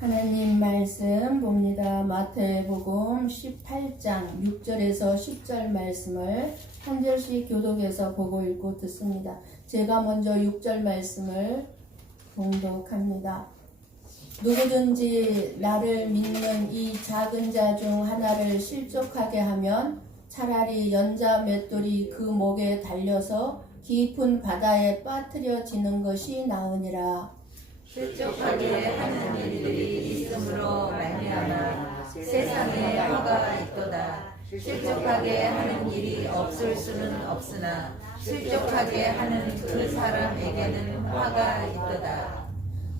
하나님 말씀 봅니다. 마태복음 18장 6절에서 10절 말씀을 한 절씩 교독해서 보고 읽고 듣습니다. 제가 먼저 6절 말씀을 봉독합니다. 누구든지 나를 믿는 이 작은 자 중 하나를 실족하게 하면 차라리 연자 맷돌이 그 목에 달려서 깊은 바다에 빠뜨려지는 것이 나으니라. 실족하게 하는 일들이 있음으로 말미암아 세상에 화가 있도다. 실족하게 하는 일이 없을 수는 없으나 실족하게 하는 그 사람에게는 화가 있도다.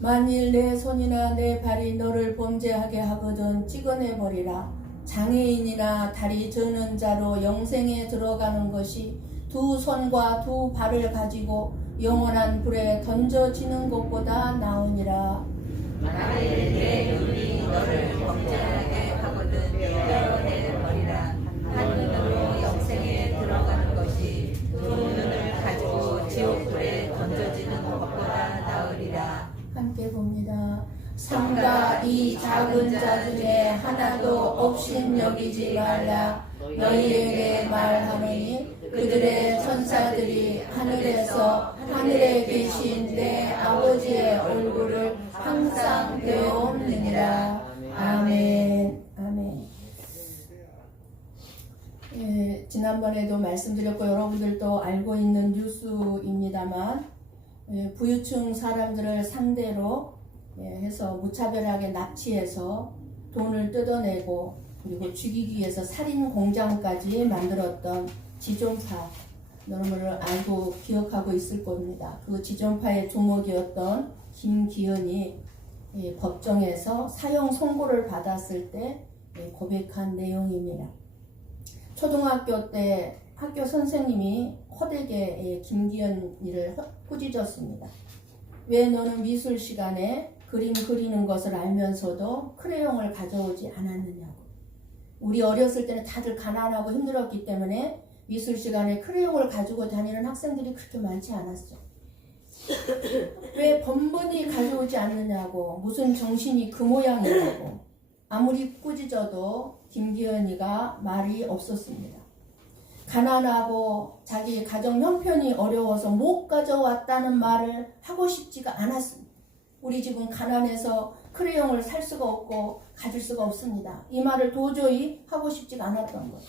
만일 내 손이나 내 발이 너를 범죄하게 하거든 찍어내버리라. 장애인이나 다리 저는 자로 영생에 들어가는 것이 두 손과 두 발을 가지고 영원한 불에 던져지는 것보다 나으니라. 만일 내 눈이 너를 범죄하게 하거든 떼어내버리라. 한 눈으로 영생에 들어가는 것이 두 눈을 가지고 지옥불에 던져지는 것보다 나으리라. 함께 봅니다. 삼가 이 작은 자 중에 하나도 없인 여기지 말라. 너희에게 말하노니 그들의 천사들이 하늘에서 하늘에 계신 내 아버지의 얼굴을 항상 배움느니라. 아멘. 아멘. 지난번에도 말씀드렸고 여러분들도 알고 있는 뉴스입니다만 부유층 사람들을 상대로 해서 무차별하게 납치해서 돈을 뜯어내고 그리고 죽이기 위해서 살인 공장까지 만들었던 지존파, 여러분을 알고 기억하고 있을 겁니다. 그 지존파의 조목이었던 김기현이 법정에서 사형 선고를 받았을 때 고백한 내용입니다. 초등학교 때 학교 선생님이 호되게 김기현이를 꾸짖었습니다. 왜 너는 미술 시간에 그림 그리는 것을 알면서도 크레용을 가져오지 않았느냐고. 우리 어렸을 때는 다들 가난하고 힘들었기 때문에 미술 시간에 크레용을 가지고 다니는 학생들이 그렇게 많지 않았어. 왜 번번이 가져오지 않느냐고. 무슨 정신이 그 모양이냐고. 아무리 꾸짖어도 김기현이가 말이 없었습니다. 가난하고 자기 가정 형편이 어려워서 못 가져왔다는 말을 하고 싶지가 않았습니다. 우리 집은 가난해서 크레용을 살 수가 없고 가질 수가 없습니다. 이 말을 도저히 하고 싶지가 않았던 거예요.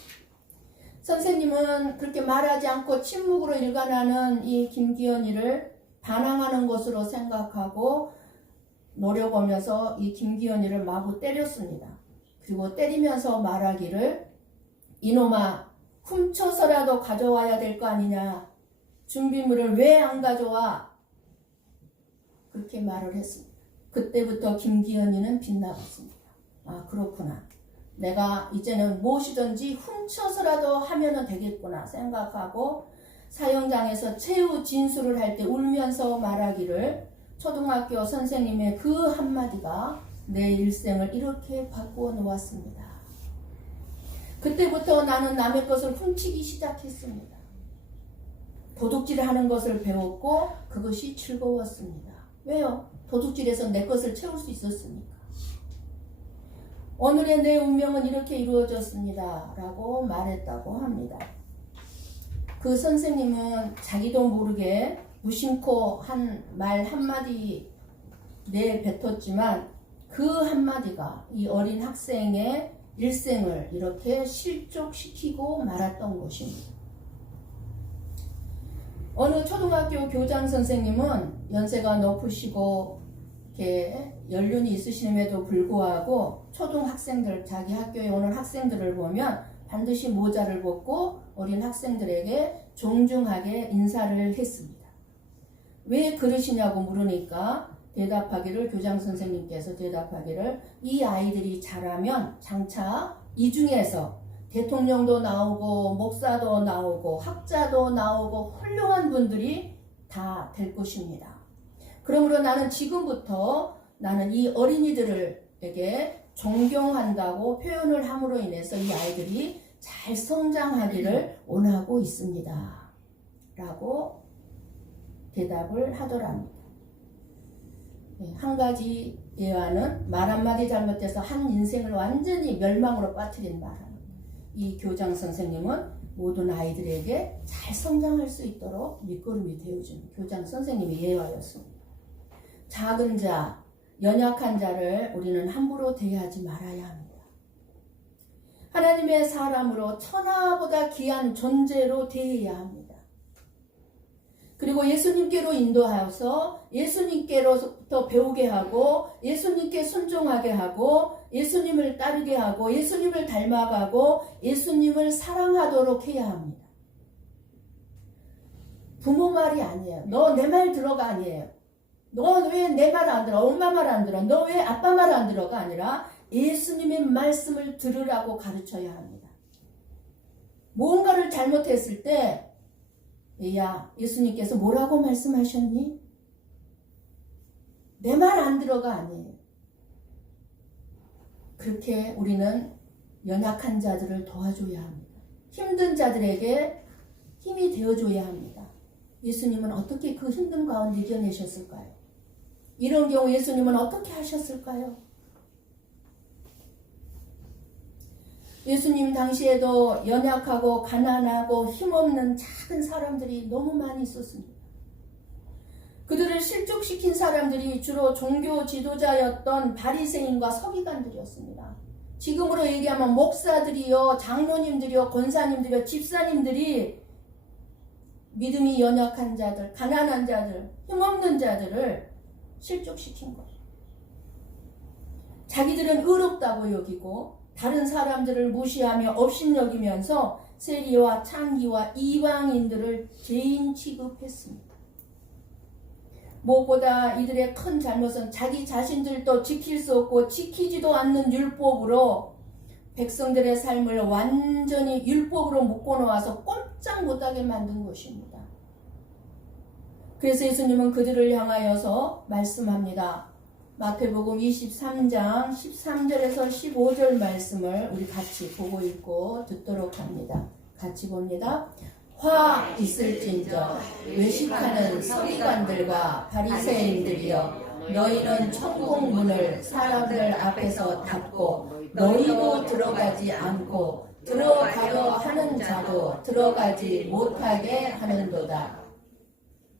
선생님은 그렇게 말하지 않고 침묵으로 일관하는 이 김기현이를 반항하는 것으로 생각하고 노려보면서 이 김기현이를 마구 때렸습니다. 그리고 때리면서 말하기를 이놈아 훔쳐서라도 가져와야 될 거 아니냐. 준비물을 왜 안 가져와? 그렇게 말을 했습니다. 그때부터 김기현이는 빗나갔습니다. 아 그렇구나. 내가 이제는 무엇이든지 훔쳐서라도 하면 되겠구나 생각하고 사형장에서 최후 진술을 할 때 울면서 말하기를 초등학교 선생님의 그 한마디가 내 일생을 이렇게 바꾸어 놓았습니다. 그때부터 나는 남의 것을 훔치기 시작했습니다. 도둑질하는 것을 배웠고 그것이 즐거웠습니다. 왜요? 도둑질해서 내 것을 채울 수 있었으니까. 오늘의 내 운명은 이렇게 이루어졌습니다. 라고 말했다고 합니다. 그 선생님은 자기도 모르게 무심코 한 말 한마디 내뱉었지만 그 한마디가 이 어린 학생의 일생을 이렇게 실족시키고 말았던 것입니다. 어느 초등학교 교장 선생님은 연세가 높으시고 이렇게 연륜이 있으심에도 불구하고 초등학생들, 자기 학교에 오는 학생들을 보면 반드시 모자를 벗고 어린 학생들에게 존중하게 인사를 했습니다. 왜 그러시냐고 물으니까 교장 선생님께서 대답하기를 이 아이들이 자라면 장차 이 중에서 대통령도 나오고 목사도 나오고 학자도 나오고 훌륭한 분들이 다 될 것입니다. 그러므로 나는 지금부터 나는 이 어린이들에게 존경한다고 표현을 함으로 인해서 이 아이들이 잘 성장하기를 원하고 있습니다. 라고 대답을 하더랍니다. 한 가지 예화는 말 한마디 잘못해서 한 인생을 완전히 멸망으로 빠뜨린 말합니다. 이 교장 선생님은 모든 아이들에게 잘 성장할 수 있도록 밑거름이 되어주는 교장 선생님의 예화였습니다. 작은 자, 연약한 자를 우리는 함부로 대하지 말아야 합니다. 하나님의 사람으로 천하보다 귀한 존재로 대해야 합니다. 그리고 예수님께로 인도하여서 예수님께로부터 배우게 하고 예수님께 순종하게 하고 예수님을 따르게 하고 예수님을 닮아가고 예수님을 사랑하도록 해야 합니다. 부모 말이 아니에요. 너 내 말 들어가 아니에요. 너 왜 내 말 안 들어? 엄마 말 안 들어? 너 왜 아빠 말 안 들어가? 아니라 예수님의 말씀을 들으라고 가르쳐야 합니다. 뭔가를 잘못했을 때 야, 예수님께서 뭐라고 말씀하셨니? 내 말 안 들어가 아니에요. 그렇게 우리는 연약한 자들을 도와줘야 합니다. 힘든 자들에게 힘이 되어줘야 합니다. 예수님은 어떻게 그 힘든 가운데 이겨내셨을까요? 이런 경우 예수님은 어떻게 하셨을까요? 예수님 당시에도 연약하고 가난하고 힘없는 작은 사람들이 너무 많이 있었습니다. 그들을 실족시킨 사람들이 주로 종교 지도자였던 바리새인과 서기관들이었습니다. 지금으로 얘기하면 목사들이요, 장로님들이요, 권사님들이요, 집사님들이 믿음이 연약한 자들, 가난한 자들, 힘없는 자들을 실족시킨 거예요. 자기들은 의롭다고 여기고 다른 사람들을 무시하며 업신여기면서 세리와 창기와 이방인들을 죄인 취급했습니다. 무엇보다 이들의 큰 잘못은 자기 자신들도 지킬 수 없고 지키지도 않는 율법으로 백성들의 삶을 완전히 율법으로 묶어놓아서 꼼짝 못하게 만든 것입니다. 그래서 예수님은 그들을 향하여서 말씀합니다. 마태복음 23장 13절에서 15절 말씀을 우리 같이 보고 읽고 듣도록 합니다. 같이 봅니다. 화 있을진저 외식하는 서기관들과 바리새인들이여 너희는 천국 문을 사람들 앞에서 닫고 너희도 들어가지 않고 들어가려 하는 자도 들어가지 못하게 하는도다.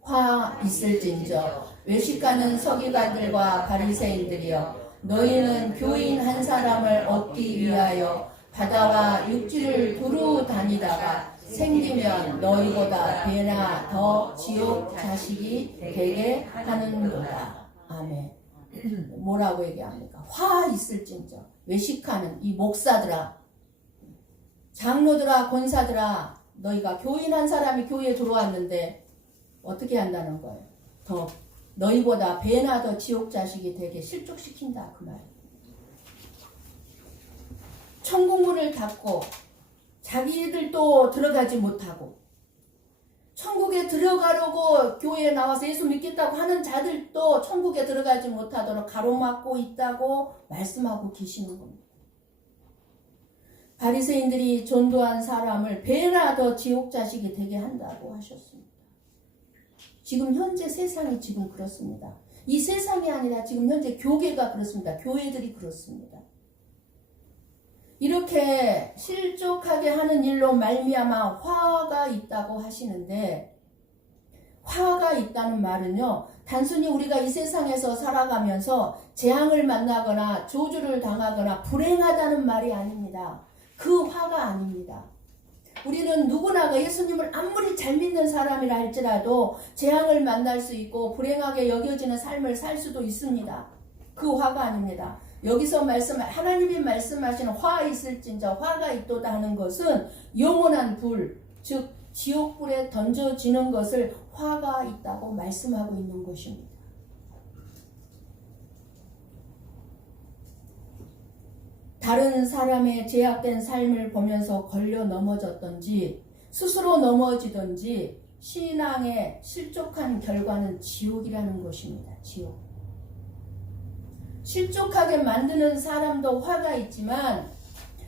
화 있을진저 외식하는 서기관들과 바리새인들이여 너희는 교인 한 사람을 얻기 위하여 바다와 육지를 두루 다니다가 생기면 너희보다 배나 더 지옥 자식이 되게 하는도다. 아멘. 뭐라고 얘기합니까? 화 있을진저 외식하는 이 목사들아, 장로들아, 권사들아, 너희가 교인 한 사람이 교회에 들어왔는데 어떻게 한다는 거예요? 더 너희보다 배나 더 지옥 자식이 되게 실족시킨다 그 말이에요. 천국 문을 닫고 자기들도 들어가지 못하고 천국에 들어가려고 교회에 나와서 예수 믿겠다고 하는 자들도 천국에 들어가지 못하도록 가로막고 있다고 말씀하고 계시는 겁니다. 바리새인들이 전도한 사람을 배나 더 지옥 자식이 되게 한다고 하셨습니다. 지금 현재 세상이 지금 그렇습니다. 이 세상이 아니라 지금 현재 교계가 그렇습니다. 교회들이 그렇습니다. 이렇게 실족하게 하는 일로 말미암아 화가 있다고 하시는데, 화가 있다는 말은요, 단순히 우리가 이 세상에서 살아가면서 재앙을 만나거나 저주를 당하거나 불행하다는 말이 아닙니다. 그 화가 아닙니다. 우리는 누구나가 예수님을 아무리 잘 믿는 사람이라 할지라도 재앙을 만날 수 있고 불행하게 여겨지는 삶을 살 수도 있습니다. 그 화가 아닙니다. 여기서 하나님이 말씀하시는 화 있을진저 화가 있도다 하는 것은 영원한 불, 즉 지옥불에 던져지는 것을 화가 있다고 말씀하고 있는 것입니다. 다른 사람의 제약된 삶을 보면서 걸려 넘어졌던지 스스로 넘어지던지 신앙에 실족한 결과는 지옥이라는 것입니다. 지옥. 실족하게 만드는 사람도 화가 있지만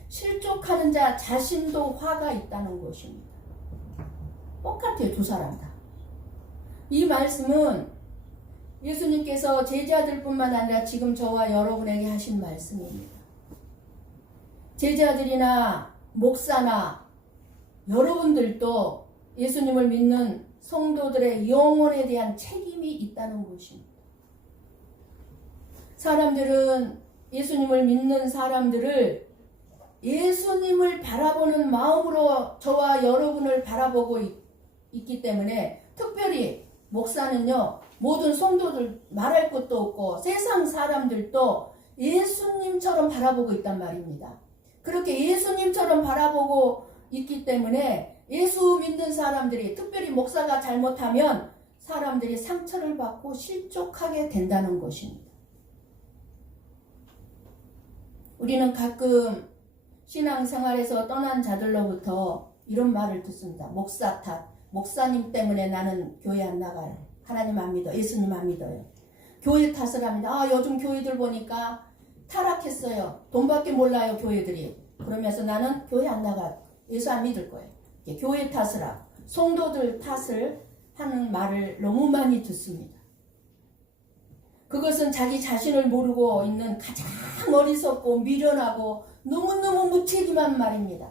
실족하는 자 자신도 화가 있다는 것입니다. 똑같아요. 두 사람 다. 이 말씀은 예수님께서 제자들뿐만 아니라 지금 저와 여러분에게 하신 말씀입니다. 제자들이나 목사나 여러분들도 예수님을 믿는 성도들의 영혼에 대한 책임이 있다는 것입니다. 사람들은 예수님을 믿는 사람들을 예수님을 바라보는 마음으로 저와 여러분을 바라보고 있기 때문에, 특별히 목사는요, 모든 성도들 말할 것도 없고 세상 사람들도 예수님처럼 바라보고 있단 말입니다. 그렇게 예수님처럼 바라보고 있기 때문에 예수 믿는 사람들이, 특별히 목사가 잘못하면 사람들이 상처를 받고 실족하게 된다는 것입니다. 우리는 가끔 신앙생활에서 떠난 자들로부터 이런 말을 듣습니다. 목사 탓, 목사님 때문에 나는 교회 안 나가요. 하나님 안 믿어, 예수님 안 믿어요. 교회 탓을 합니다. 요즘 교회들 보니까 타락했어요. 돈밖에 몰라요, 교회들이. 그러면서 나는 교회 안 나가, 예수 안 믿을 거예요. 교회 탓을 하고 성도들 탓을 하는 말을 너무 많이 듣습니다. 그것은 자기 자신을 모르고 있는 가장 어리석고 미련하고 너무너무 무책임한 말입니다.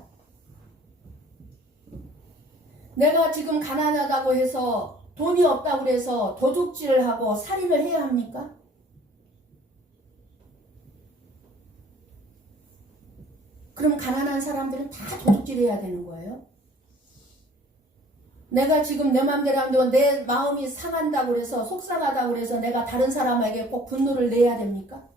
내가 지금 가난하다고 해서, 돈이 없다고 해서 도둑질을 하고 살인을 해야 합니까? 그럼 가난한 사람들은 다 도둑질해야 되는 거예요? 내가 지금 내 마음대로 하면 내 마음이 상한다고 해서, 속상하다고 해서 내가 다른 사람에게 꼭 분노를 내야 됩니까?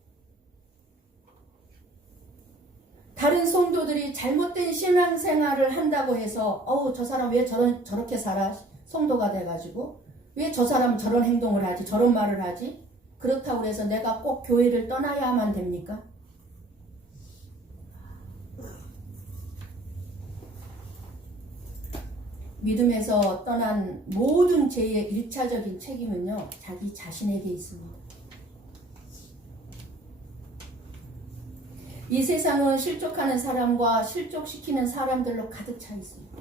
다른 성도들이 잘못된 신앙생활을 한다고 해서 저 사람 왜 저렇게 살아? 성도가 돼가지고 왜 저 사람 저런 행동을 하지? 저런 말을 하지? 그렇다고 해서 내가 꼭 교회를 떠나야만 됩니까? 믿음에서 떠난 모든 죄의 1차적인 책임은요, 자기 자신에게 있습니다. 이 세상은 실족하는 사람과 실족시키는 사람들로 가득 차 있습니다.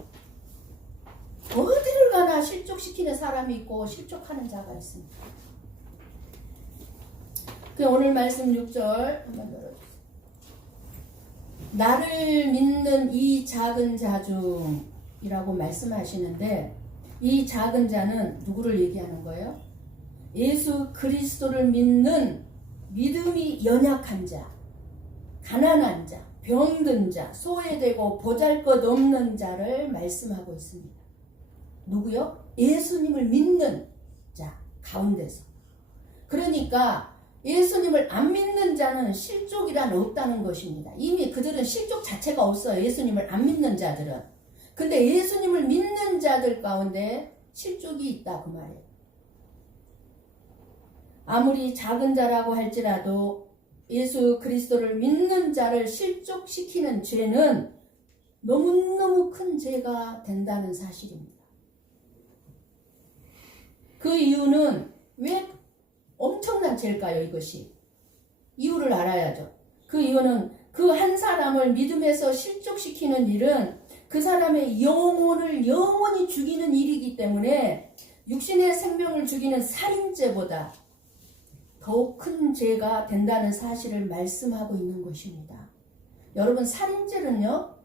어디를 가나 실족시키는 사람이 있고 실족하는 자가 있습니다. 오늘 말씀 6절 한번 열어주세요. 나를 믿는 이 작은 자 중이라고 말씀하시는데, 이 작은 자는 누구를 얘기하는 거예요? 예수 그리스도를 믿는 믿음이 연약한 자, 가난한 자, 병든 자, 소외되고 보잘것없는 자를 말씀하고 있습니다. 누구요? 예수님을 믿는 자 가운데서. 그러니까 예수님을 안 믿는 자는 실족이란 없다는 것입니다. 이미 그들은 실족 자체가 없어요. 예수님을 안 믿는 자들은. 근데 예수님을 믿는 자들 가운데 실족이 있다 그 말이에요. 아무리 작은 자라고 할지라도 예수 그리스도를 믿는 자를 실족시키는 죄는 너무너무 큰 죄가 된다는 사실입니다. 그 이유는 왜 엄청난 죄일까요? 이것이 이유를 알아야죠. 그 이유는 그 한 사람을 믿음에서 실족시키는 일은 그 사람의 영혼을 영원히 죽이는 일이기 때문에 육신의 생명을 죽이는 살인죄보다 더욱 큰 죄가 된다는 사실을 말씀하고 있는 것입니다. 여러분, 살인죄는요,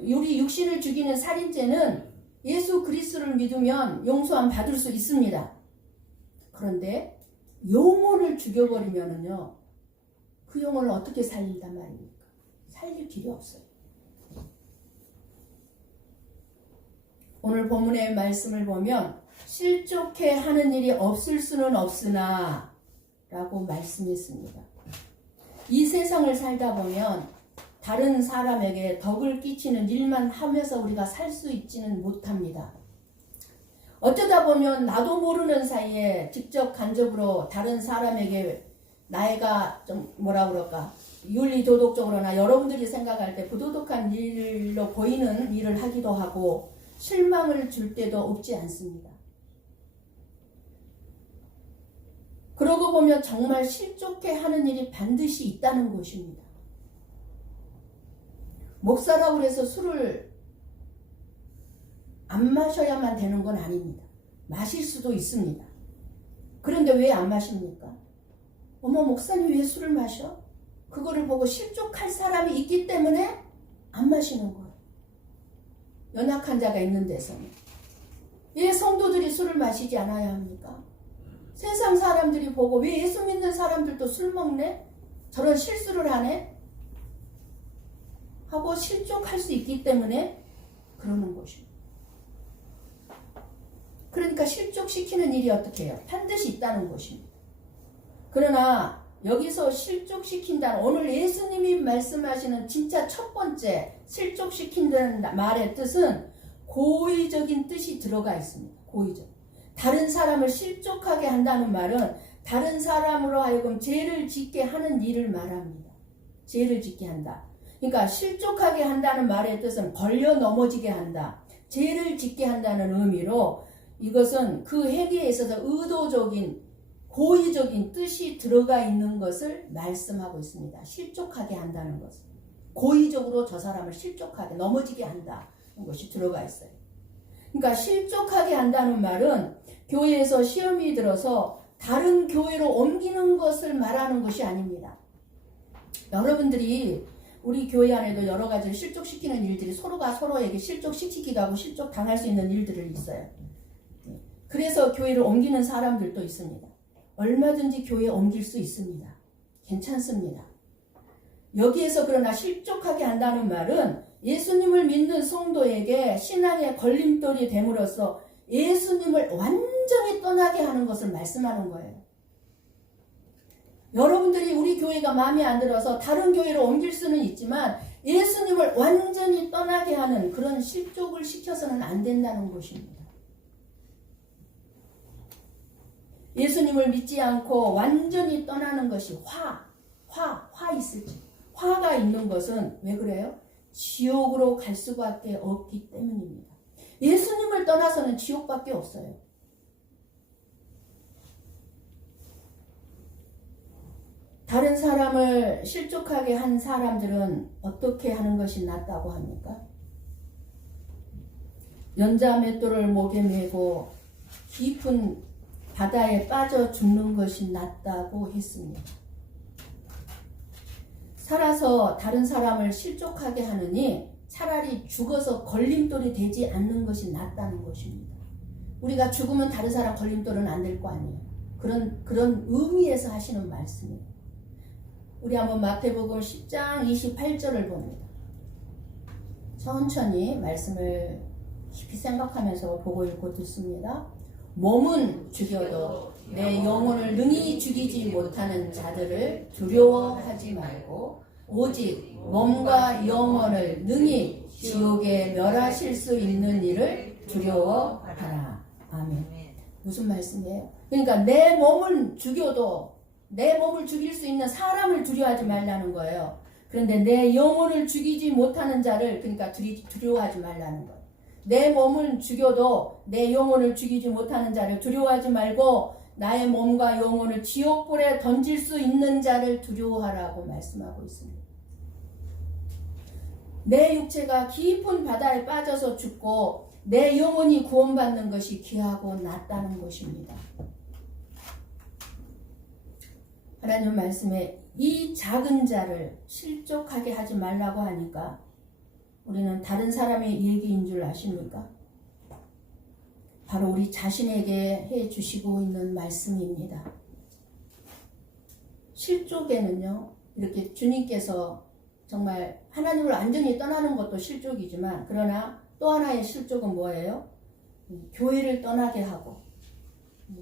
우리 육신을 죽이는 살인죄는 예수 그리스도를 믿으면 용서함 받을 수 있습니다. 그런데 영혼을 죽여버리면은요, 그 영혼을 어떻게 살린단 말입니까? 살릴 길이 없어요. 오늘 본문의 말씀을 보면 실족해 하는 일이 없을 수는 없으나 라고 말씀했습니다. 이 세상을 살다 보면 다른 사람에게 덕을 끼치는 일만 하면서 우리가 살 수 있지는 못합니다. 어쩌다 보면 나도 모르는 사이에 직접 간접으로 다른 사람에게 나이가 좀 윤리도덕적으로나 여러분들이 생각할 때 부도덕한 일로 보이는 일을 하기도 하고 실망을 줄 때도 없지 않습니다. 그러고 보면 정말 실족해 하는 일이 반드시 있다는 것입니다. 목사라고 해서 술을 안 마셔야만 되는 건 아닙니다. 마실 수도 있습니다. 그런데 왜 안 마십니까? 어머, 목사님 왜 술을 마셔? 그거를 보고 실족할 사람이 있기 때문에 안 마시는 거예요. 연약한 자가 있는 데서는. 왜 성도들이 술을 마시지 않아야 합니까? 세상 사람들이 보고 왜 예수 믿는 사람들도 술 먹네? 저런 실수를 하네? 하고 실족할 수 있기 때문에 그러는 것입니다. 그러니까 실족시키는 일이 어떻게 해요? 반드시 있다는 것입니다. 그러나 여기서 실족시킨다는, 오늘 예수님이 말씀하시는 진짜 첫 번째 실족시킨다는 말의 뜻은 고의적인 뜻이 들어가 있습니다. 고의적. 다른 사람을 실족하게 한다는 말은 다른 사람으로 하여금 죄를 짓게 하는 일을 말합니다. 죄를 짓게 한다. 그러니까 실족하게 한다는 말의 뜻은 걸려 넘어지게 한다. 죄를 짓게 한다는 의미로 이것은 그 행위에 있어서 의도적인 고의적인 뜻이 들어가 있는 것을 말씀하고 있습니다. 실족하게 한다는 것은 고의적으로 저 사람을 실족하게 넘어지게 한다는 것이 들어가 있어요. 그러니까 실족하게 한다는 말은 교회에서 시험이 들어서 다른 교회로 옮기는 것을 말하는 것이 아닙니다. 여러분들이 우리 교회 안에도 여러 가지 실족시키는 일들이 서로가 서로에게 실족시키기도 하고 실족당할 수 있는 일들이 있어요. 그래서 교회를 옮기는 사람들도 있습니다. 얼마든지 교회에 옮길 수 있습니다. 괜찮습니다. 여기에서 그러나 실족하게 한다는 말은 예수님을 믿는 성도에게 신앙의 걸림돌이 됨으로써 예수님을 완전히 떠나게 하는 것을 말씀하는 거예요. 여러분들이 우리 교회가 마음에 안 들어서 다른 교회로 옮길 수는 있지만 예수님을 완전히 떠나게 하는 그런 실족을 시켜서는 안 된다는 것입니다. 예수님을 믿지 않고 완전히 떠나는 것이 화 있을지. 화가 있는 것은 왜 그래요? 지옥으로 갈 수밖에 없기 때문입니다. 예수님을 떠나서는 지옥밖에 없어요. 다른 사람을 실족하게 한 사람들은 어떻게 하는 것이 낫다고 합니까? 연자맷돌을 목에 메고 깊은 바다에 빠져 죽는 것이 낫다고 했습니다. 살아서 다른 사람을 실족하게 하느니 차라리 죽어서 걸림돌이 되지 않는 것이 낫다는 것입니다. 우리가 죽으면 다른 사람 걸림돌은 안 될 거 아니에요. 그런 의미에서 하시는 말씀이에요. 우리 한번 마태복음 10장 28절을 봅니다. 천천히 말씀을 깊이 생각하면서 보고 읽고 듣습니다. 몸은 죽여도 내 영혼을 능히 죽이지 못하는 자들을 두려워하지 말고 오직 몸과 영혼을 능히 지옥에 멸하실 수 있는 일을 두려워하라. 아멘. 무슨 말씀이에요? 그러니까 내 몸을 죽여도 내 몸을 죽일 수 있는 사람을 두려워하지 말라는 거예요. 그런데 내 영혼을 죽이지 못하는 자를 그러니까 두려워하지 말라는 거예요. 내 몸을 죽여도 내 영혼을 죽이지 못하는 자를 두려워하지 말고 나의 몸과 영혼을 지옥불에 던질 수 있는 자를 두려워하라고 말씀하고 있습니다. 내 육체가 깊은 바다에 빠져서 죽고 내 영혼이 구원받는 것이 귀하고 낫다는 것입니다. 하나님 말씀에 이 작은 자를 실족하게 하지 말라고 하니까 우리는 다른 사람의 얘기인 줄 아십니까? 바로 우리 자신에게 해주시고 있는 말씀입니다. 실족에는요, 이렇게 주님께서 정말 하나님을 완전히 떠나는 것도 실족이지만 그러나 또 하나의 실족은 뭐예요? 교회를 떠나게 하고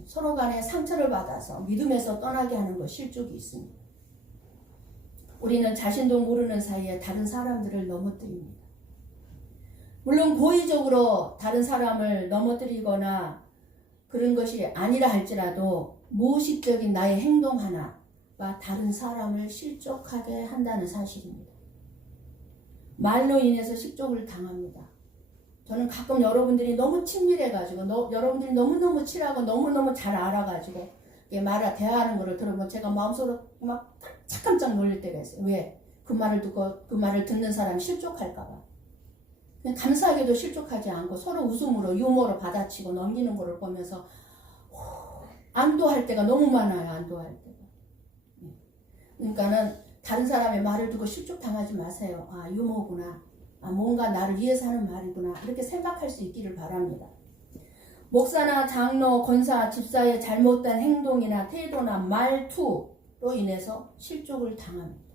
서로 간에 상처를 받아서 믿음에서 떠나게 하는 것 실족이 있습니다. 우리는 자신도 모르는 사이에 다른 사람들을 넘어뜨립니다. 물론 고의적으로 다른 사람을 넘어뜨리거나 그런 것이 아니라 할지라도 무의식적인 나의 행동 하나가 다른 사람을 실족하게 한다는 사실입니다. 말로 인해서 실족을 당합니다. 저는 가끔 여러분들이 너무 친밀해가지고 여러분들이 너무너무 친하고 너무너무 잘 알아가지고 대화하는 거를 들으면 제가 마음속으로 막 깜짝 놀랄 때가 있어요. 왜? 그 말을 듣고 그 말을 듣는 사람이 실족할까봐. 감사하게도 실족하지 않고 서로 웃음으로 유머로 받아치고 넘기는 거를 보면서 안도할 때가 너무 많아요. 안도할 때가. 그러니까는 다른 사람의 말을 듣고 실족당하지 마세요. 아, 유머구나. 아, 뭔가 나를 위해서 하는 말이구나. 이렇게 생각할 수 있기를 바랍니다. 목사나 장로, 권사, 집사의 잘못된 행동이나 태도나 말투로 인해서 실족을 당합니다.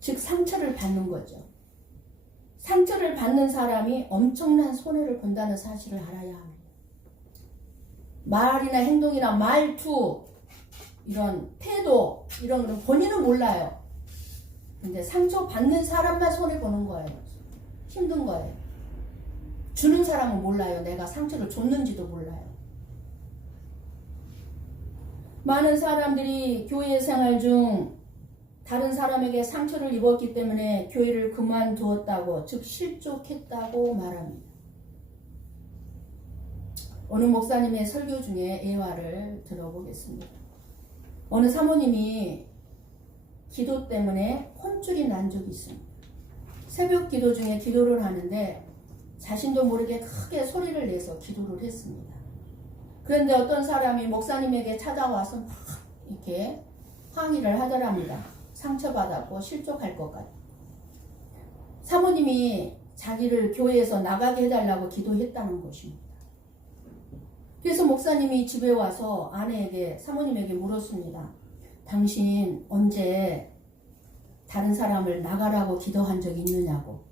즉 상처를 받는 거죠. 상처를 받는 사람이 엄청난 손해를 본다는 사실을 알아야 합니다. 말이나 행동이나 말투, 이런 태도, 이런 건 본인은 몰라요. 근데 상처 받는 사람만 손해보는 거예요. 힘든 거예요. 주는 사람은 몰라요. 내가 상처를 줬는지도 몰라요. 많은 사람들이 교회 생활 중 다른 사람에게 상처를 입었기 때문에 교회를 그만두었다고, 즉 실족했다고 말합니다. 어느 목사님의 설교 중에 예화를 들어보겠습니다. 어느 사모님이 기도 때문에 혼쭐이 난 적이 있습니다. 새벽 기도 중에 기도를 하는데 자신도 모르게 크게 소리를 내서 기도를 했습니다. 그런데 어떤 사람이 목사님에게 찾아와서 막 이렇게 항의를 하더랍니다. 상처받았고 실족할 것 같아요. 사모님이 자기를 교회에서 나가게 해달라고 기도했다는 것입니다. 그래서 목사님이 집에 와서 아내에게, 사모님에게 물었습니다. 당신 언제 다른 사람을 나가라고 기도한 적이 있느냐고.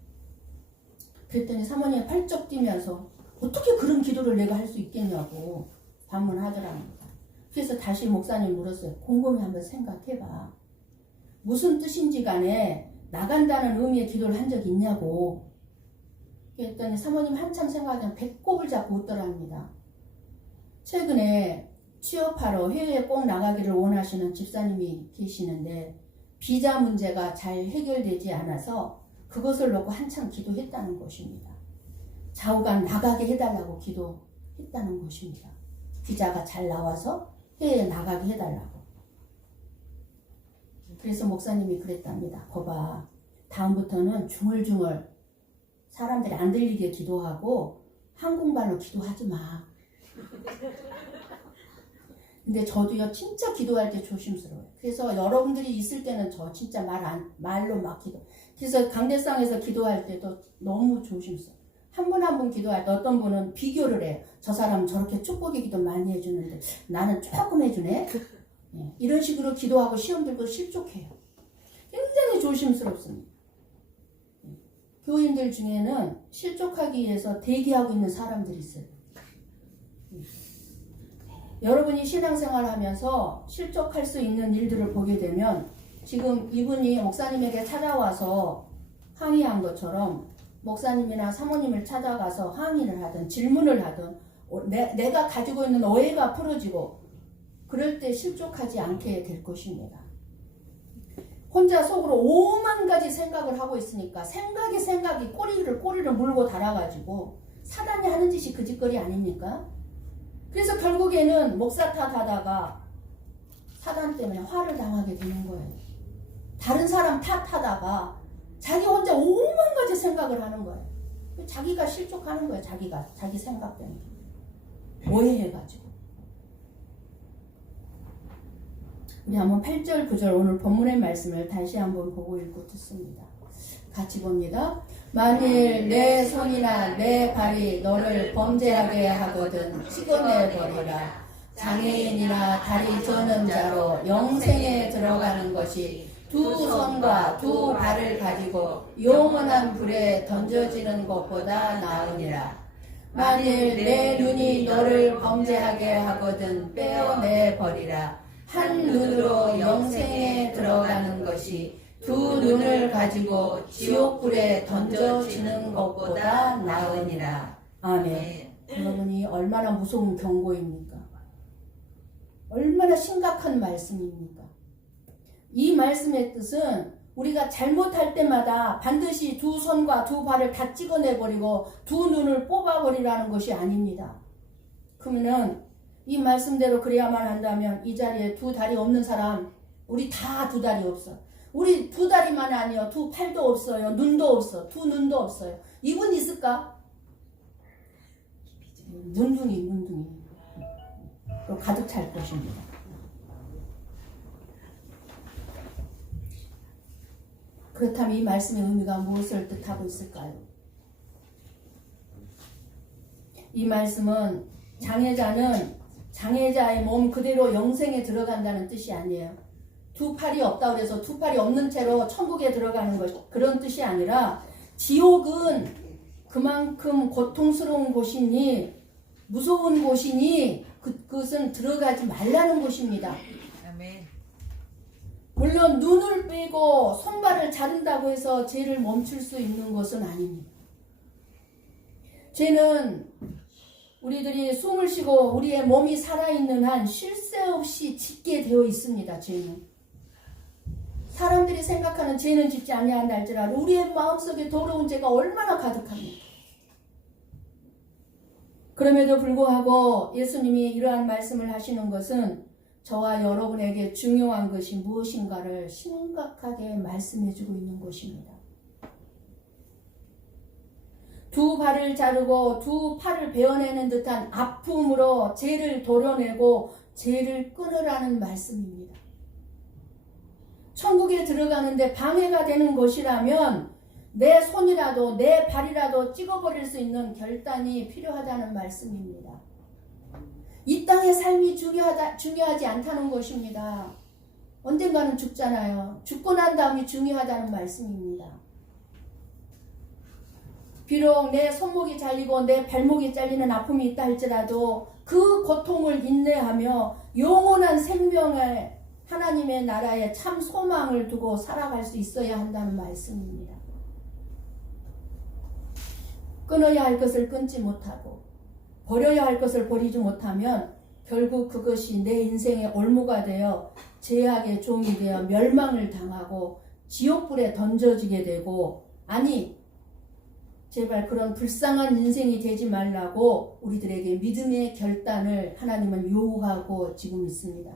그랬더니 사모님이 팔쩍 뛰면서 어떻게 그런 기도를 내가 할 수 있겠냐고 반문하더랍니다. 그래서 다시 목사님 물었어요. 곰곰이 한번 생각해봐. 무슨 뜻인지 간에 나간다는 의미의 기도를 한 적이 있냐고. 그랬더니 사모님 한참 생각하면 배꼽을 잡고 웃더랍니다. 최근에 취업하러 해외에 꼭 나가기를 원하시는 집사님이 계시는데 비자 문제가 잘 해결되지 않아서 그것을 놓고 한참 기도했다는 것입니다. 좌우간 나가게 해달라고 기도했다는 것입니다. 비자가 잘 나와서 해외에 나가게 해달라고. 그래서 목사님이 그랬답니다. 거봐, 다음부터는 중얼중얼 사람들이 안 들리게 기도하고 한국말로 기도하지 마. 근데 저도요 진짜 기도할 때 조심스러워요. 그래서 여러분들이 있을 때는 저 진짜 말로 막 기도. 그래서 강대상에서 기도할 때도 너무 조심스러워요. 한 분 한 분 기도할 때 어떤 분은 비교를 해요. 저 사람은 저렇게 축복의 기도 많이 해주는데 나는 조금 해주네. 이런 식으로 기도하고 시험 들고 실족해요. 굉장히 조심스럽습니다. 교인들 중에는 실족하기 위해서 대기하고 있는 사람들이 있어요. 여러분이 신앙생활 하면서 실족할 수 있는 일들을 보게 되면 지금 이분이 목사님에게 찾아와서 항의한 것처럼 목사님이나 사모님을 찾아가서 항의를 하든 질문을 하든 내가 가지고 있는 오해가 풀어지고 그럴 때 실족하지 않게 될 것입니다. 혼자 속으로 5만 가지 생각을 하고 있으니까 생각이 꼬리를 물고 달아가지고 사단이 하는 짓이 그 짓거리 아닙니까? 그래서 결국에는 목사 탓하다가 사단 때문에 화를 당하게 되는 거예요. 다른 사람 탓하다가 자기 혼자 5만 가지 생각을 하는 거예요. 자기가 실족하는 거예요. 자기 생각 때문에. 오해해가지고. 우리 한번 8절 9절 오늘 본문의 말씀을 다시 한번 보고 읽고 듣습니다. 같이 봅니다. 만일 내 손이나 내 발이 너를 범죄하게 하거든 찍어내버리라. 장애인이나 다리 저는 자로 영생에 들어가는 것이 두 손과 두 발을 가지고 영원한 불에 던져지는 것보다 나으니라. 만일 내 눈이 너를 범죄하게 하거든 빼어내버리라. 한 눈으로 영생에 들어가는 것이 두 눈을 가지고 지옥불에 던져지는 것보다 나으니라. 아멘. 여러분이 얼마나 무서운 경고입니까? 얼마나 심각한 말씀입니까? 이 말씀의 뜻은 우리가 잘못할 때마다 반드시 두 손과 두 발을 다 찍어내버리고 두 눈을 뽑아버리라는 것이 아닙니다. 그러면은 이 말씀대로 그래야만 한다면 이 자리에 두 다리 없는 사람 우리 다 두 다리 없어. 우리 두 다리만 아니요. 두 팔도 없어요. 눈도 없어. 두 눈도 없어요. 이분 있을까? 문둥이. 가득 찰 것입니다. 그렇다면 이 말씀의 의미가 무엇을 뜻하고 있을까요? 이 말씀은 장애자의 몸 그대로 영생에 들어간다는 뜻이 아니에요. 두 팔이 없다고 해서 두 팔이 없는 채로 천국에 들어가는 것, 그런 뜻이 아니라 지옥은 그만큼 고통스러운 곳이니 무서운 곳이니 그것은 들어가지 말라는 곳입니다. 아멘. 물론 눈을 빼고 손발을 자른다고 해서 죄를 멈출 수 있는 것은 아닙니다. 죄는 우리들이 숨을 쉬고 우리의 몸이 살아있는 한 쉴 새 없이 짓게 되어 있습니다. 죄는 사람들이 생각하는 죄는 짓지 아니한다 할지라도 우리의 마음속에 더러운 죄가 얼마나 가득합니까? 그럼에도 불구하고 예수님이 이러한 말씀을 하시는 것은 저와 여러분에게 중요한 것이 무엇인가를 심각하게 말씀해주고 있는 것입니다. 두 발을 자르고 두 팔을 베어내는 듯한 아픔으로 죄를 도려내고 죄를 끊으라는 말씀입니다. 천국에 들어가는데 방해가 되는 것이라면 내 손이라도 내 발이라도 찍어버릴 수 있는 결단이 필요하다는 말씀입니다. 이 땅의 삶이 중요하지 않다는 것입니다. 언젠가는 죽잖아요. 죽고 난 다음이 중요하다는 말씀입니다. 비록 내 손목이 잘리고 내 발목이 잘리는 아픔이 있다 할지라도 그 고통을 인내하며 영원한 생명을 하나님의 나라에 참 소망을 두고 살아갈 수 있어야 한다는 말씀입니다. 끊어야 할 것을 끊지 못하고 버려야 할 것을 버리지 못하면 결국 그것이 내 인생의 올무가 되어 죄악의 종이 되어 멸망을 당하고 지옥불에 던져지게 되고, 아니 제발 그런 불쌍한 인생이 되지 말라고 우리들에게 믿음의 결단을 하나님은 요구하고 지금 있습니다.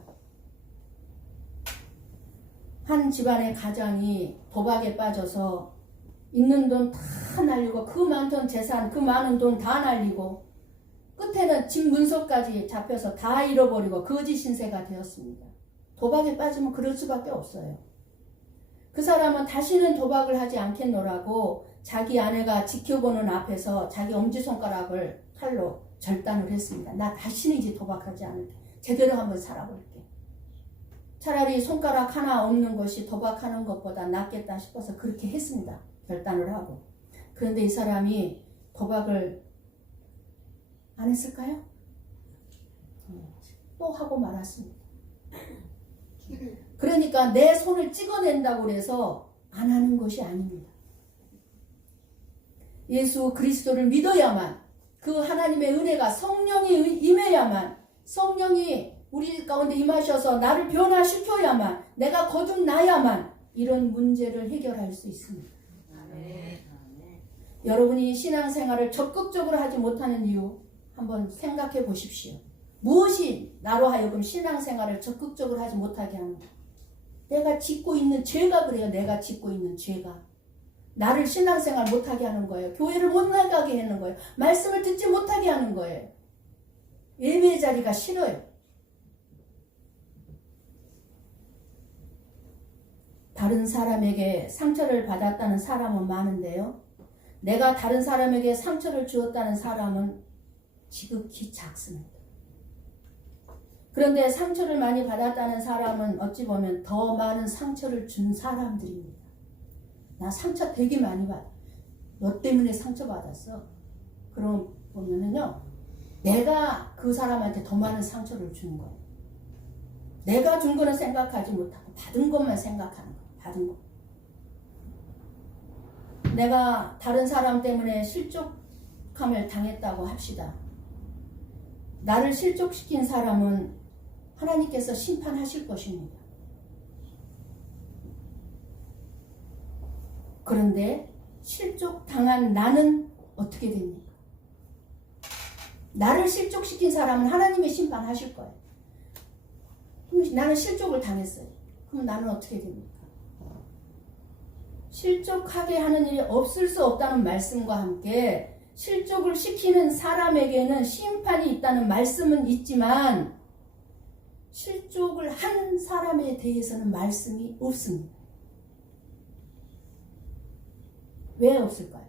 한 집안의 가장이 도박에 빠져서 있는 돈 다 날리고 그 많던 재산, 그 많은 돈 다 날리고 끝에는 집 문서까지 잡혀서 다 잃어버리고 거지 신세가 되었습니다. 도박에 빠지면 그럴 수밖에 없어요. 그 사람은 다시는 도박을 하지 않겠노라고 자기 아내가 지켜보는 앞에서 자기 엄지손가락을 칼로 절단을 했습니다. 나 다시는 이제 도박하지 않을게. 제대로 한번 살아볼게. 차라리 손가락 하나 없는 것이 도박하는 것보다 낫겠다 싶어서 그렇게 했습니다. 결단을 하고. 그런데 이 사람이 도박을 안 했을까요? 또 하고 말았습니다. 그러니까 내 손을 찍어낸다고 해서 안 하는 것이 아닙니다. 예수 그리스도를 믿어야만, 그 하나님의 은혜가 성령이 임해야만, 성령이 우리 가운데 임하셔서 나를 변화시켜야만, 내가 거듭나야만 이런 문제를 해결할 수 있습니다. 여러분이 신앙생활을 적극적으로 하지 못하는 이유 한번 생각해 보십시오. 무엇이 나로 하여금 신앙생활을 적극적으로 하지 못하게 하는가? 내가 짓고 있는 죄가 그래요. 내가 짓고 있는 죄가 나를 신앙생활 못하게 하는 거예요. 교회를 못 나가게 하는 거예요. 말씀을 듣지 못하게 하는 거예요. 예배 자리가 싫어요. 다른 사람에게 상처를 받았다는 사람은 많은데요, 내가 다른 사람에게 상처를 주었다는 사람은 지극히 작습니다. 그런데 상처를 많이 받았다는 사람은 어찌 보면 더 많은 상처를 준 사람들입니다. 나 상처 되게 많이 받아. 너 때문에 상처받았어. 그럼 보면은요, 내가 그 사람한테 더 많은 상처를 주는 거예요. 내가 준 거는 생각하지 못하고 받은 것만 생각하는 거예요. 받은 거. 내가 다른 사람 때문에 실족함을 당했다고 합시다. 나를 실족시킨 사람은 하나님께서 심판하실 것입니다. 그런데 실족당한 나는 어떻게 됩니까? 나를 실족시킨 사람은 하나님이 심판하실 거예요. 그럼 나는 실족을 당했어요. 그럼 나는 어떻게 됩니까? 실족하게 하는 일이 없을 수 없다는 말씀과 함께 실족을 시키는 사람에게는 심판이 있다는 말씀은 있지만, 실족을 한 사람에 대해서는 말씀이 없습니다. 왜 없을까요?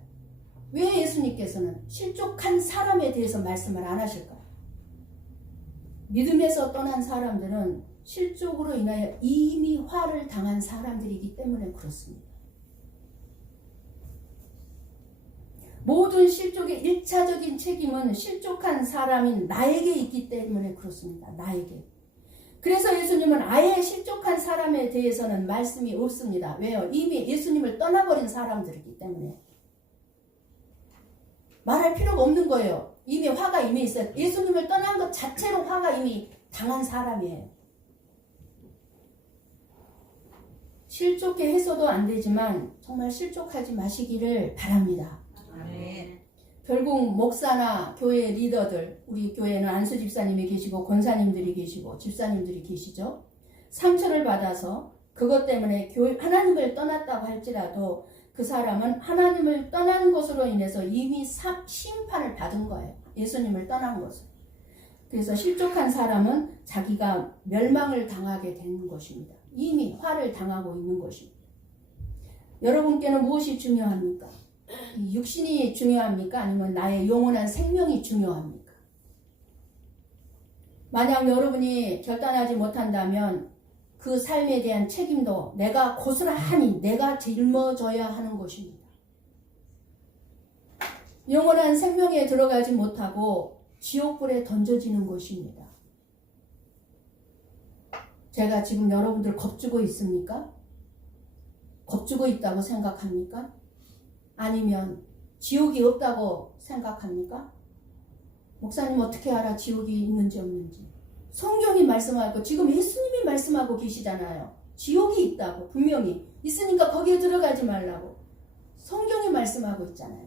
왜 예수님께서는 실족한 사람에 대해서 말씀을 안 하실까요? 믿음에서 떠난 사람들은 실족으로 인하여 이미 화를 당한 사람들이기 때문에 그렇습니다. 모든 실족의 1차적인 책임은 실족한 사람인 나에게 있기 때문에 그렇습니다. 나에게. 그래서 예수님은 아예 실족한 사람에 대해서는 말씀이 없습니다. 왜요? 이미 예수님을 떠나버린 사람들이기 때문에. 말할 필요가 없는 거예요. 이미 화가 이미 있어요. 예수님을 떠난 것 자체로 화가 이미 당한 사람이에요. 실족해 해서도 안 되지만 정말 실족하지 마시기를 바랍니다. 아멘. 결국 목사나 교회 리더들, 우리 교회는 안수 집사님이 계시고 권사님들이 계시고 집사님들이 계시죠. 상처를 받아서 그것 때문에 하나님을 떠났다고 할지라도 그 사람은 하나님을 떠난 것으로 인해서 이미 심판을 받은 거예요. 예수님을 떠난 것을. 그래서 실족한 사람은 자기가 멸망을 당하게 되는 것입니다. 이미 화를 당하고 있는 것입니다. 여러분께는 무엇이 중요합니까? 육신이 중요합니까? 아니면 나의 영원한 생명이 중요합니까? 만약 여러분이 결단하지 못한다면 그 삶에 대한 책임도 내가 고스란히 내가 짊어져야 하는 것입니다. 영원한 생명에 들어가지 못하고 지옥불에 던져지는 것입니다. 제가 지금 여러분들 겁주고 있습니까? 겁주고 있다고 생각합니까? 아니면 지옥이 없다고 생각합니까? 목사님 어떻게 알아 지옥이 있는지 없는지? 성경이 말씀하고 지금 예수님이 말씀하고 계시잖아요. 지옥이 있다고 분명히 있으니까 거기에 들어가지 말라고 성경이 말씀하고 있잖아요.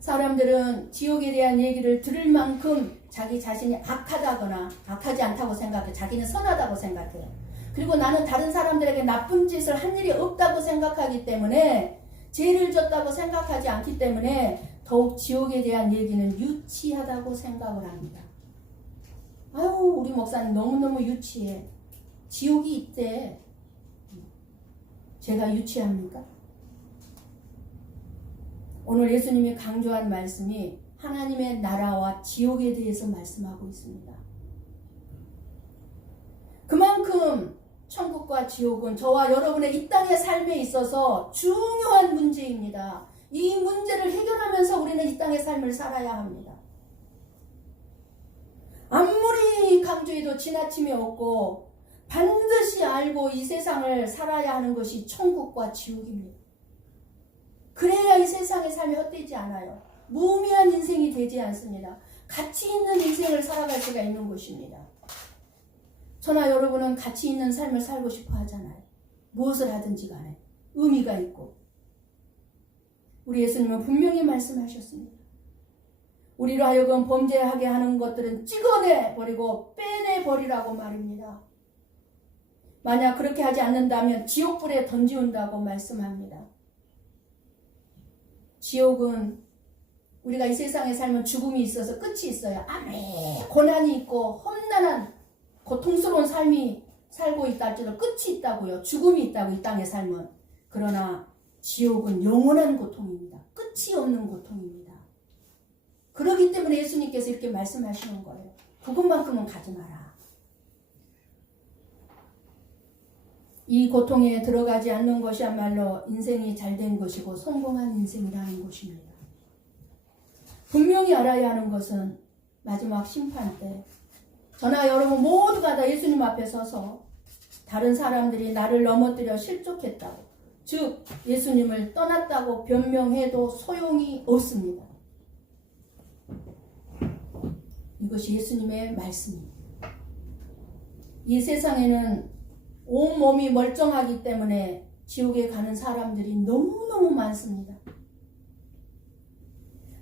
사람들은 지옥에 대한 얘기를 들을 만큼 자기 자신이 악하다거나 악하지 않다고 생각해. 자기는 선하다고 생각해요. 그리고 나는 다른 사람들에게 나쁜 짓을 한 일이 없다고 생각하기 때문에 죄를 졌다고 생각하지 않기 때문에 더욱 지옥에 대한 얘기는 유치하다고 생각을 합니다. 아유 우리 목사님 너무너무 유치해. 지옥이 있대. 제가 유치합니까? 오늘 예수님이 강조한 말씀이 하나님의 나라와 지옥에 대해서 말씀하고 있습니다. 그만큼 천국과 지옥은 저와 여러분의 이 땅의 삶에 있어서 중요한 문제입니다. 이 문제를 해결하면서 우리는 이 땅의 삶을 살아야 합니다. 아무리 강조해도 지나침이 없고 반드시 알고 이 세상을 살아야 하는 것이 천국과 지옥입니다. 그래야 이 세상의 삶이 헛되지 않아요. 무의미한 인생이 되지 않습니다. 가치 있는 인생을 살아갈 수가 있는 것입니다. 저나 여러분은 가치 있는 삶을 살고 싶어 하잖아요. 무엇을 하든지 간에 의미가 있고. 우리 예수님은 분명히 말씀하셨습니다. 우리로 하여금 범죄하게 하는 것들은 찍어내버리고 빼내버리라고 말입니다. 만약 그렇게 하지 않는다면 지옥불에 던지운다고 말씀합니다. 지옥은 우리가 이 세상에 살면 죽음이 있어서 끝이 있어요. 아무리 고난이 있고 험난한 고통스러운 삶이 살고 있다 할지라도 끝이 있다고요. 죽음이 있다고 이 땅의 삶은. 그러나 지옥은 영원한 고통입니다. 끝이 없는 고통입니다. 그렇기 때문에 예수님께서 이렇게 말씀하시는 거예요. 그것만큼은 가지 마라. 이 고통에 들어가지 않는 것이야말로 인생이 잘된 것이고 성공한 인생이라는 것입니다. 분명히 알아야 하는 것은 마지막 심판 때 저나 여러분 모두가 다 예수님 앞에 서서 다른 사람들이 나를 넘어뜨려 실족했다고, 즉 예수님을 떠났다고 변명해도 소용이 없습니다. 이것이 예수님의 말씀입니다. 이 세상에는 온몸이 멀쩡하기 때문에 지옥에 가는 사람들이 너무너무 많습니다.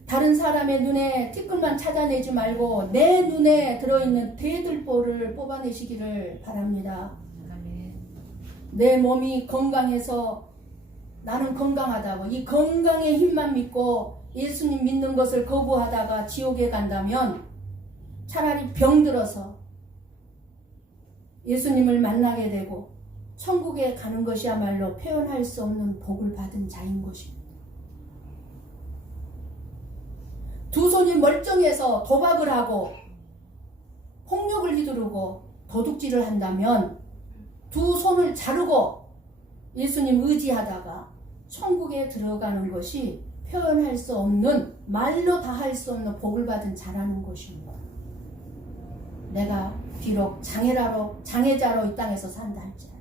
다른 사람의 눈에 티끌만 찾아내지 말고 내 눈에 들어있는 대들보를 뽑아내시기를 바랍니다. 내 몸이 건강해서 나는 건강하다고 이 건강의 힘만 믿고 예수님 믿는 것을 거부하다가 지옥에 간다면 차라리 병들어서 예수님을 만나게 되고 천국에 가는 것이야말로 표현할 수 없는 복을 받은 자인 것입니다. 두 손이 멀쩡해서 도박을 하고 폭력을 휘두르고 도둑질을 한다면 두 손을 자르고 예수님 의지하다가 천국에 들어가는 것이 표현할 수 없는, 말로 다 할 수 없는 복을 받은 자라는 것입니다. 내가 비록 장애자로 이 땅에서 산다 할지라도.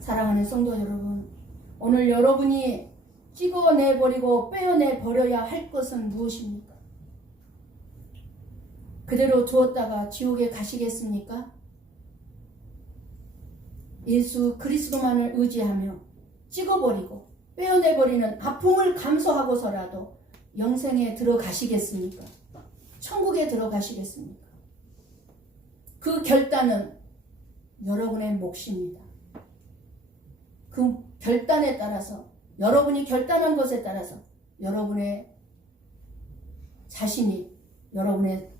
사랑하는 성도 여러분, 오늘 여러분이 찍어내버리고 빼어내버려야 할 것은 무엇입니까? 그대로 두었다가 지옥에 가시겠습니까? 예수 그리스도만을 의지하며 찍어버리고 빼어내버리는 아픔을 감수하고서라도 영생에 들어가시겠습니까? 천국에 들어가시겠습니까? 그 결단은 여러분의 몫입니다. 그 결단에 따라서, 여러분이 결단한 것에 따라서 여러분의 자신이 여러분의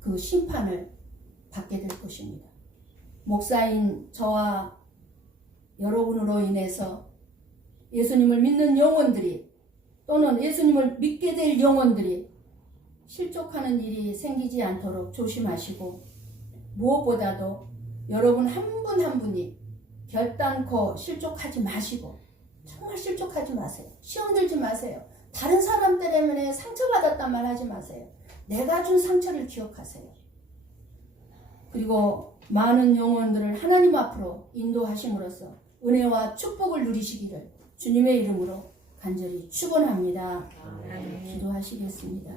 그 심판을 받게 될 것입니다. 목사인 저와 여러분으로 인해서 예수님을 믿는 영혼들이, 또는 예수님을 믿게 될 영혼들이 실족하는 일이 생기지 않도록 조심하시고, 무엇보다도 여러분 한 분 한 분이 결단코 실족하지 마시고, 정말 실족하지 마세요. 시험 들지 마세요. 다른 사람 때문에 상처받았단 말 하지 마세요. 내가 준 상처를 기억하세요. 그리고 많은 영혼들을 하나님 앞으로 인도하심으로써 은혜와 축복을 누리시기를 주님의 이름으로 간절히 축원합니다. 기도하시겠습니다.